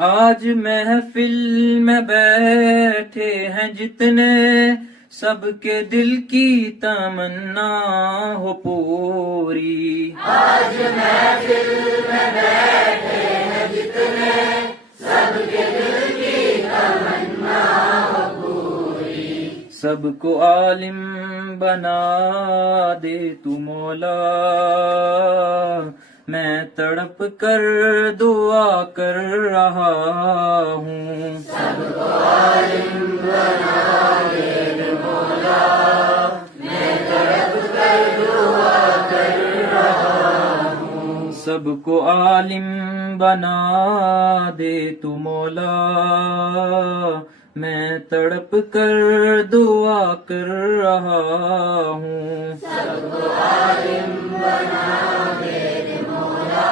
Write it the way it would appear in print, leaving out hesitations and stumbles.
आज महफिल में बैठे हैं जितने, सबके दिल की तमन्ना हो पूरी। आज महफिल में बैठे हैं जितने, सबके दिल की तमन्ना हो पूरी। सबको आलिम बना दे तू मौला, मैं तड़प कर दुआ कर रहा हूँ। सबको आलिम बना दे मौला, मैं तड़प कर दुआ कर रहा हूँ। सबको आलिम बना दे तू मौला, मैं तड़प कर दुआ कर रहा हूँ। सबको आलिम बना दे मौला,